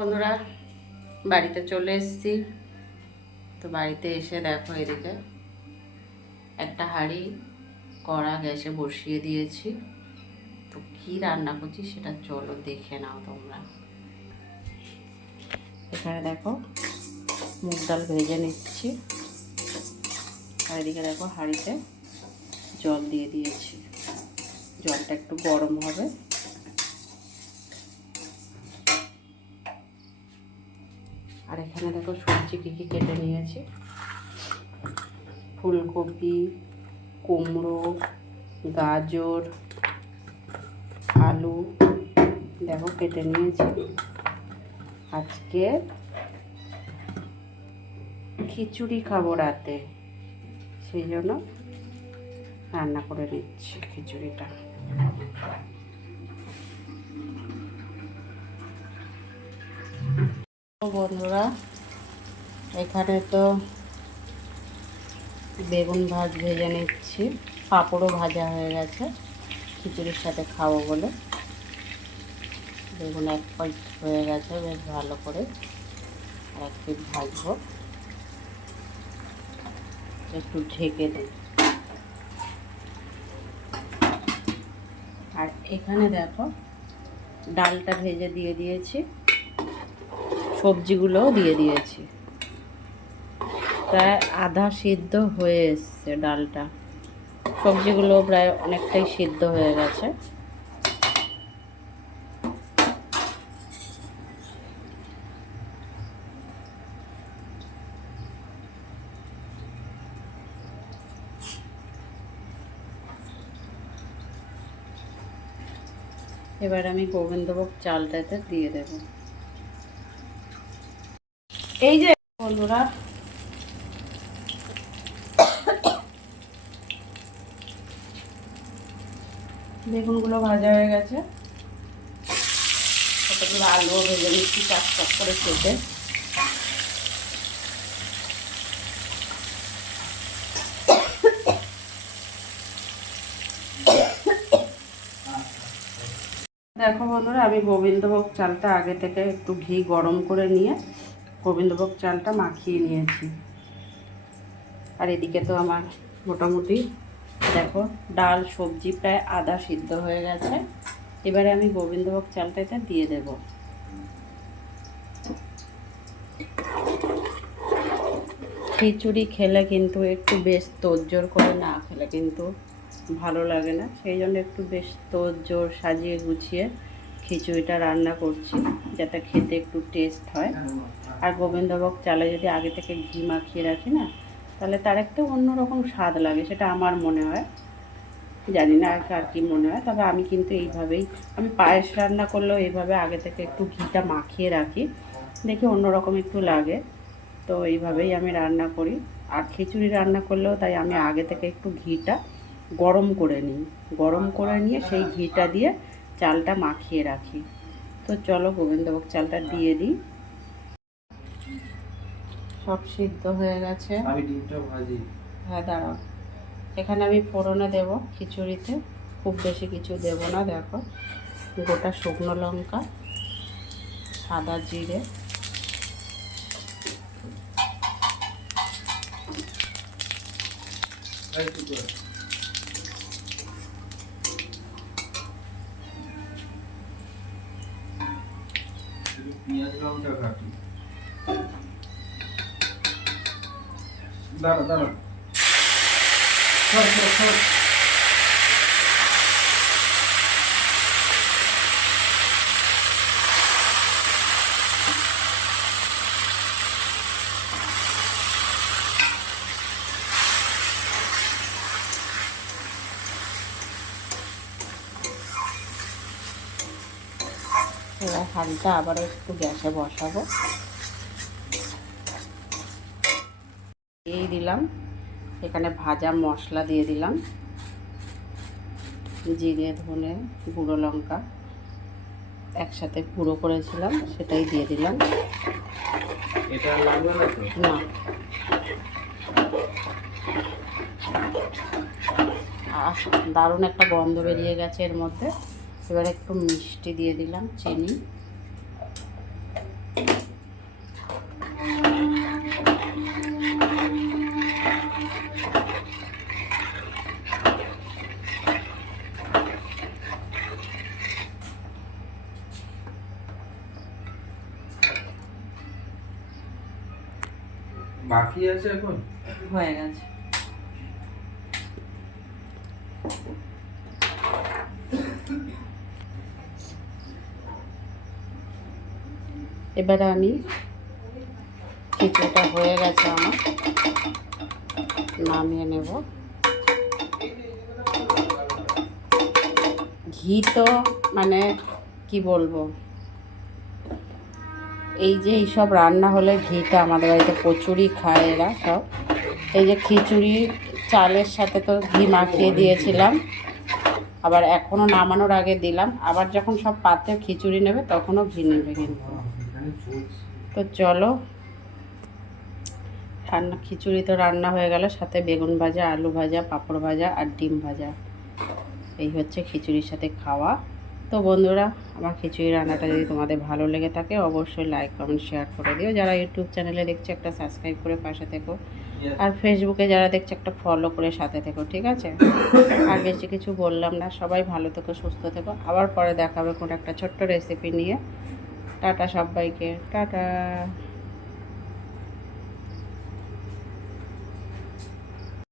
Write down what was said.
বন্ধুরা বাড়িতে চলে এসেছি। তো বাড়িতে এসে দেখো এদিকে একটা হাঁড়ি কড়া গ্যাসে বসিয়ে দিয়েছি। তো কি রান্না করছি সেটা চলো দেখে নাও তোমরা। এখানে দেখো মুগ ডাল ভেজে নিচ্ছি, আর এদিকে দেখো হাঁড়িতে জল দিয়ে দিয়েছি। জলটা একটু গরম হবে। আর এখানে দেখো সবজি কী কী কেটে নিয়েছি। ফুলকপি, কুমড়ো, গাজর, আলু দেখো কেটে নিয়েছি। আজকে খিচুড়ি খাবো রাতে, সেই জন্য রান্না করে নিচ্ছি খিচুড়িটা। বন্ধুরা এখানে তো বেগুন ভেজে নিচ্ছি, পাঁপড়ও ভাজা হয়ে গেছে খিচুড়ির সাথে খাবো বলে। বেগুন এক পিঠ হয়ে গেছে বেশ ভালো করে, আর এক পিঠ ভাজবো। একটু ঢেকে দিই। আর এখানে দেখো ডালটা ভেজে দিয়ে দিয়েছি, সবজিগুলোও দিয়ে দিয়েছি। প্রায় আধা সিদ্ধ হয়ে এসছে ডালটা, সবজিগুলো প্রায় অনেকটাই সিদ্ধ হয়ে গেছে। এবার আমি গোবিন্দভোগ চালটাতে দিয়ে দেব। এই যে বন্ধুরা বেগুনগুলো ভাজা হয়ে গেছে, কতগুলো আলুও ভেজে নিচ্ছি চাক চাক করে কেটে। দেখো বন্ধুরা আমি গোবিন্দভোগ চালটা আগে থেকে একটু ঘি গরম করে নিয়ে গোবিন্দভোগ চালটা মাখিয়ে নিয়েছি। আর এদিকে তো আমার মোটামুটি দেখো ডাল সবজি প্রায় আধা সিদ্ধ হয়ে গেছে। এবারে আমি গোবিন্দভোগ চালটা এটা দিয়ে দেব। খিচুড়ি খেলে কিন্তু একটু বেশ তোড়জোড় করে না খেলে কিন্তু ভালো লাগে না, সেই জন্য একটু বেশ তোড়জোড় সাজিয়ে গুছিয়ে খিচুড়িটা রান্না করছি, যাতে খেতে একটু টেস্ট হয়। আর গোবিন্দভোগ চালে যদি আগে থেকে ঘি মাখিয়ে রাখি না, তাহলে তার একটা অন্যরকম স্বাদ লাগে, সেটা আমার মনে হয়। জানি না আর কার কী মনে হয়, তবে আমি কিন্তু এইভাবেই, আমি পায়েস রান্না করলেও এইভাবে আগে থেকে একটু ঘিটা মাখিয়ে রাখি, দেখি অন্যরকম একটু লাগে। তো এইভাবেই আমি রান্না করি। আর খিচুড়ি রান্না করলেও তাই আমি আগে থেকে একটু ঘিটা গরম করে নিই, গরম করে নিয়ে সেই ঘিটা দিয়ে চালটা মাখিয়ে রাখি। তো চলো গোবিন্দভোগ চালটা দিয়ে দিই। সব সিদ্ধ হয়ে গেছে। হ্যাঁ দাঁড়াও, এখানে আমি ফোড়নে দেব খিচুড়িতে, খুব বেশি কিছু দেব না। দেখো গোটা শুকনো লঙ্কা, সাদা জিরে, পেঁয়াজ লঙ্কা কাটি। দাঁড়া দাঁড়া এবার হাঁড়িটা আবারও একটু গ্যাসে বসাবো। দিয়ে দিলাম এখানে ভাজা মশলা, দিয়ে দিলাম জিরে, ধনে, গুঁড়ো লঙ্কা একসাথে গুঁড়ো করেছিলাম, সেটাই দিয়ে দিলাম। এটা লাগবে না তো? না, দারুণ একটা গন্ধ বেরিয়ে গেছে এর মধ্যে। এবার একটু মিষ্টি দিয়ে দিলাম, চিনি। বাকি আছে এখন? হয়ে গেছে। এবারে আমি খিচুড়িটা হয়ে গেছে আমার, নামিয়ে নেব। ঘি তো মানে কি বলবো, এই যে এইসব রান্না হলে ঘিটা আমাদের বাড়িতে প্রচুরই খায় এরা সব। এই যে খিচুড়ি চালের সাথে তো ঘি মাখিয়ে দিয়েছিলাম, আবার এখনও নামানোর আগে দিলাম, আবার যখন সব পাত্রে খিচুড়ি নেবে তখনও ঘি নেবে কিন্তু। তো চলো, খিচুড়ি তো রান্না হয়ে গেল, সাথে বেগুন ভাজা, আলু ভাজা, পাঁপড় ভাজা আর ডিম ভাজা। এই হচ্ছে খিচুড়ির সাথে খাওয়া। তো বন্ধুরা, আমার খিচুড়ি রান্নাটা যদি তোমাদের ভালো লেগে থাকে অবশ্যই লাইক কমেন্ট শেয়ার করে দিও। যারা ইউটিউব চ্যানেলে দেখছে একটা সাবস্ক্রাইব করে পাশে থেকো, আর ফেসবুকে যারা দেখছে একটা ফলো করে সাথে থেকো, ঠিক আছে? আর বেশি কিছু বললাম না, সবাই ভালো থেকো, সুস্থ থেকো। আবার পরে দেখাবে কোনো একটা ছোট্ট রেসিপি নিয়ে। টাটা সবাইকে, টাটা।